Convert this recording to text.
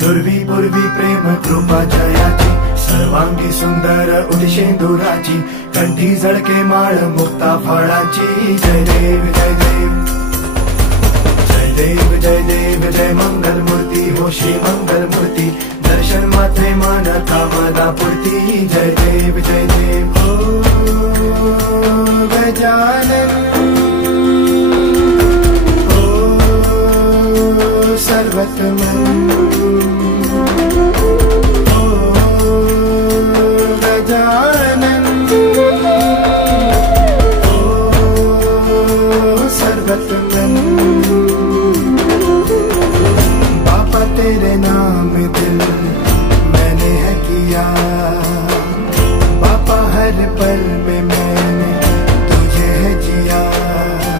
नुर्वी पूर्वी प्रेम कृपा जयाची, सर्वांगी सुंदर उदिशेंदुराची, कंठी झळके माळ मुक्ता फळाची. जय देव जय देव जय देव जय देव जय मंगल मूर्ती हो श्री मंगल मूर्ती, दर्शन मात्रे मन कामदा पूर्ती. जय देव जय देव हो गजानन हो सर्वतमन हो गजानन हो सर्वतमन.